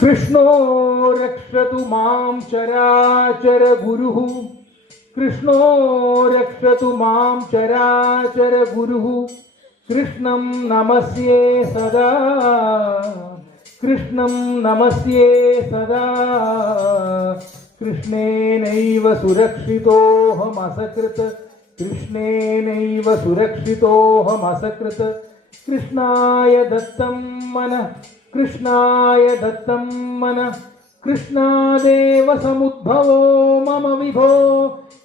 कृष्णो रक्षतु मां चराचर गुरुः कृष्णो रक्षतु मां चराचर गुरुः कृष्णं नमस्ये सदा कृष्णं नमस्ये सदा कृष्णेनैव सुरक्षितोऽहमसकृत् कृष्णेनैव सुरक्षितोऽहमसकृत् कृष्णाय दत्तं मनः कृष्णाय दत्तं मनः कृष्णादेव समुद्भवो मम विभो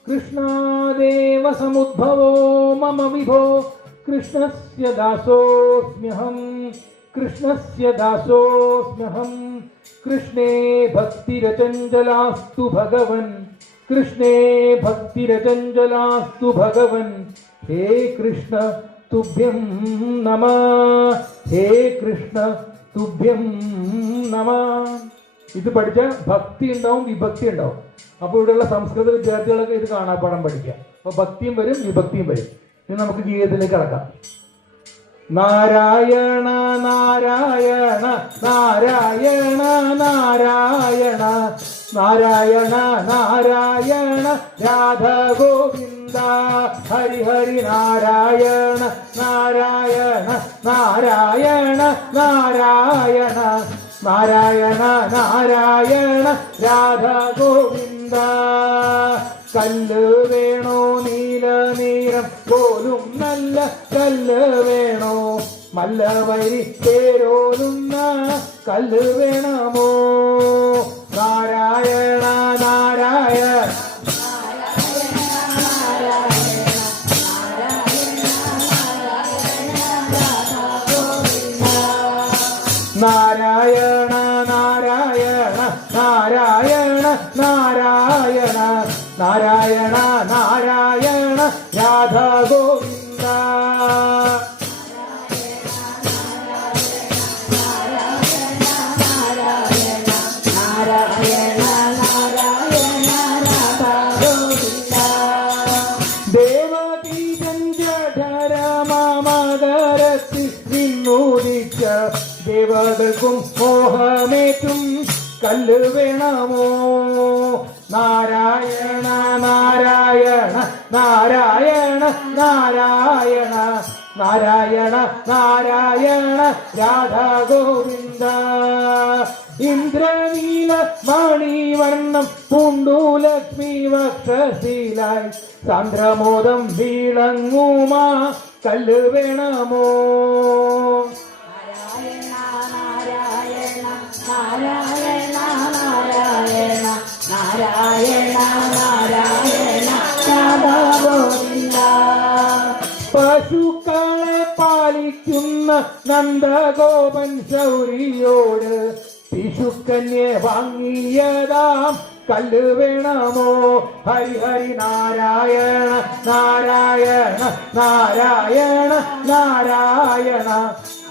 कृष्णादेव समुद्भवो मम विभो कृष्णस्य दासोऽस्म्यहं कृष्णस्य दासोऽस्म्यहं कृष्णे भक्तिरचञ्चलास्तु भगवन् कृष्णे भक्तिरचञ्चलास्तु भगवन् हे कृष्ण तुभ्यं नमः हे कृष्ण തുഭ്യം നമ. ഇത് പഠിച്ചാൽ ഭക്തി ഉണ്ടാവും വിഭക്തി ഉണ്ടാവും. അപ്പോൾ ഇവിടെയുള്ള സംസ്കൃത വിദ്യാർത്ഥികളൊക്കെ ഇത് കാണാപ്പാഠം പഠിക്കുക. അപ്പോൾ ഭക്തിയും വരും വിഭക്തിയും വരും. ഇനി നമുക്ക് ജീവിതത്തിലേക്ക് കടക്കാം. നാരായണ നാരായണ നാരായണ നാരായണ നാരായണ നാരായണ രാധ ഗോവിന്ദ ഹരി ഹരി നാരായണ നാരായണ നാരായണ നാരായണ നാരായണ നാരായണ രാധ ഗോവിന്ദ. കല്ല് വേണോ നീല നീരം പോലും നല്ല കല്ല് വേണോ മല്ലവരി പേരോലുന്ന കല്ല് വേണമോ നാരായണ നാരായണ നാരായണ നാരായണ നാരായണ നാരായണ നാരായണ നാരായണ രാധ ഗോവിന്ദ. ദേവകീ ജഠരമകരത്തിൽ നിന്നുദിച്ച ദേവതർക്കും മോഹമേറ്റും കല്ല് വേണമോ നാരായണ നാരായണ നാരായണ നാരായണ നാരായണ നാരായണ രാധ ഗോവിന്ദ. ഇന്ദ്രനീല മണിവർണ്ണം പൂണ്ടു ലക്ഷ്മി വക്ഷശീലായി സാന്ദ്രമോദം വീളങ്ങുമാ കല്ല് വേണമോ നാരായണ നാരായണ നാരായണ നാരായണ രാധ ഗോവിന്ദ. പശുക്കളെ പാലിക്കുന്ന നന്ദഗോപൻ ശൗരിയോട് പിശുക്കന്യെ വാങ്ങിയതാം കല്ല് വേണമോ ഹരി ഹരി നാരായണ നാരായണ നാരായണ നാരായണ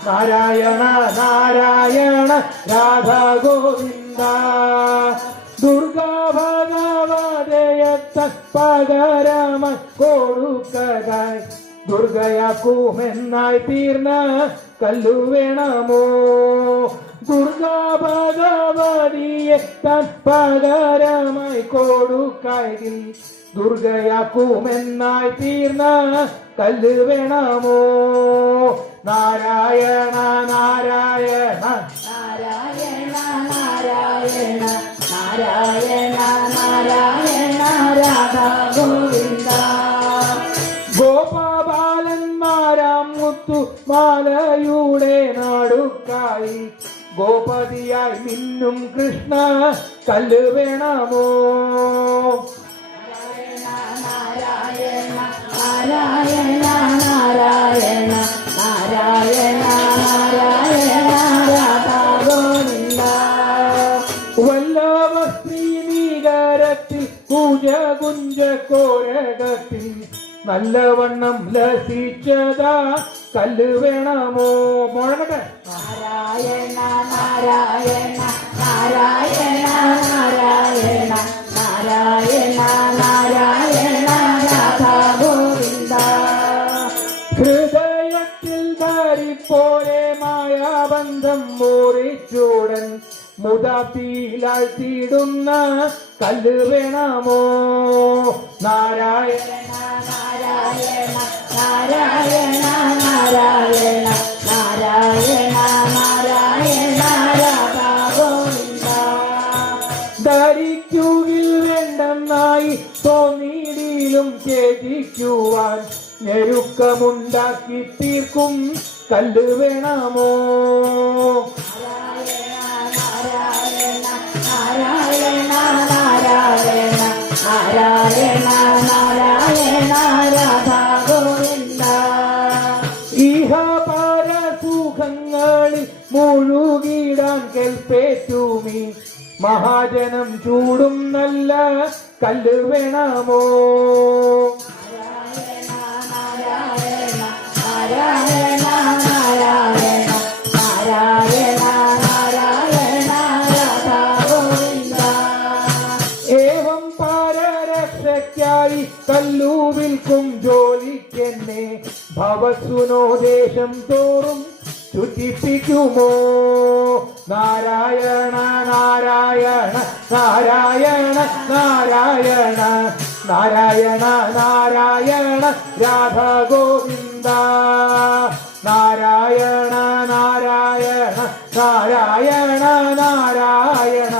നാരായണ നാരായണ രാധ ഗോവിന്ദ. ദുർഗാ ഭഗവതയത്ത പകരമായി കൊടുക്കതായി ദുർഗയാക്കുമെന്നായി തീർന്ന കല്ലു വേണമോ ദുർഗാ ഭഗവതിയെ താൻ പകരമായി കൊടുക്കായിൽ ദുർഗയാക്കുമെന്നായി തീർന്ന കല്ല് വേണമോ നാരായണ നാരായണ നാരായണ നാരായണ നാരായണ നാരായണ രാധ ഗോവിന്ദ. ഗോപബാലന്മാരാം മുത്തു മാലയുടെ നാടുക്കായി ഗോപതിയായി മിന്നും കൃഷ്ണ കല്ല് വേണമോ നാരായണ നാരായണ നാരായണ നാരായണ നാരായണ രാധ ഗോവിന്ദ. വല്ലഭ ശ്രീനികരത്തിൽ പൂജ കുഞ്ച കോരകത്തിൽ നല്ലവണ്ണം ലസിച്ചതാ കല്ല് വേണമോ മുഴങ്ങട്ടെ നാരായണ നാരായണ നാരായണ നാരായണ നാരായണ നാരായണ രാധ ഗോവിന്ദ. ഹൃദയത്തിൽ ധരിപ്പോലെ മായാബന്ധം മോറിച്ചൂടൻ മുദാത്തിയിലാഴ്ത്തിയിടുന്ന കല്ല് വേണമോ? നാരായണ നാരായണ നാരായണ നാരായണ നാരായണ നാരായണ രാധാ ഗോവിന്ദ. ധരിക്കുകിൽ വേണ്ടെന്നായി തോന്നിയിടിലും ഛേദിക്കുവാൻ ഞെരുക്കമുണ്ടാക്കി തീർക്കും കല്ല് വേണമോ? നാരായണ നാരായണ നാരായണ നാരായണ നാരായണ രാധാ ഗോവിന്ദ. ഇഹപരസുഖങ്ങളിൽ മുഴുകിടാൻ കെൽപ്പേറ്റുമീ മഹാജനം ചൂടും നല്ല കല്ല് വേണമോ? നാരായണ നാരായണ നാരായണ നാരായണ നാരായണ രാധാ ഗോവിന്ദ. ഏവം പാരരക്ഷയ്ക്കായി കല്ലു വിൽക്കും ജോലിക്കെന്നെ ഭവസുനോദേശം തോറും ചുറ്റിപ്പിക്കുമോ? നാരായണ നാരായണ നാരായണ നാരായണ നാരായണ നാരായണ രാധാ ഗോവിന്ദ. നാരായണ നാരായണ നാരായണ നാരായണ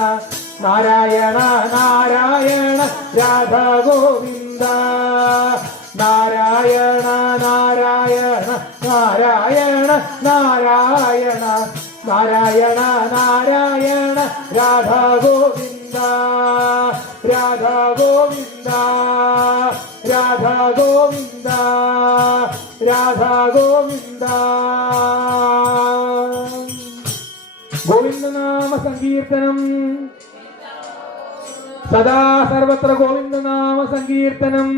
നാരായണ നാരായണ രാധാ ഗോവിന്ദ. നാരായണ നാരായണ നാരായണ നാരായണ നാരായണ നാരായണ രാധാ ഗോവിന്ദ. രാധാ ഗോവിന്ദ രാധാ ഗോവിന്ദ രാധാ ഗോവിന്ദ. ഗോവിന്ദനാമ സങ്കീർത്തനം സദാ സർവത്ര ഗോവിന്ദനാമ സങ്കീർത്തനം.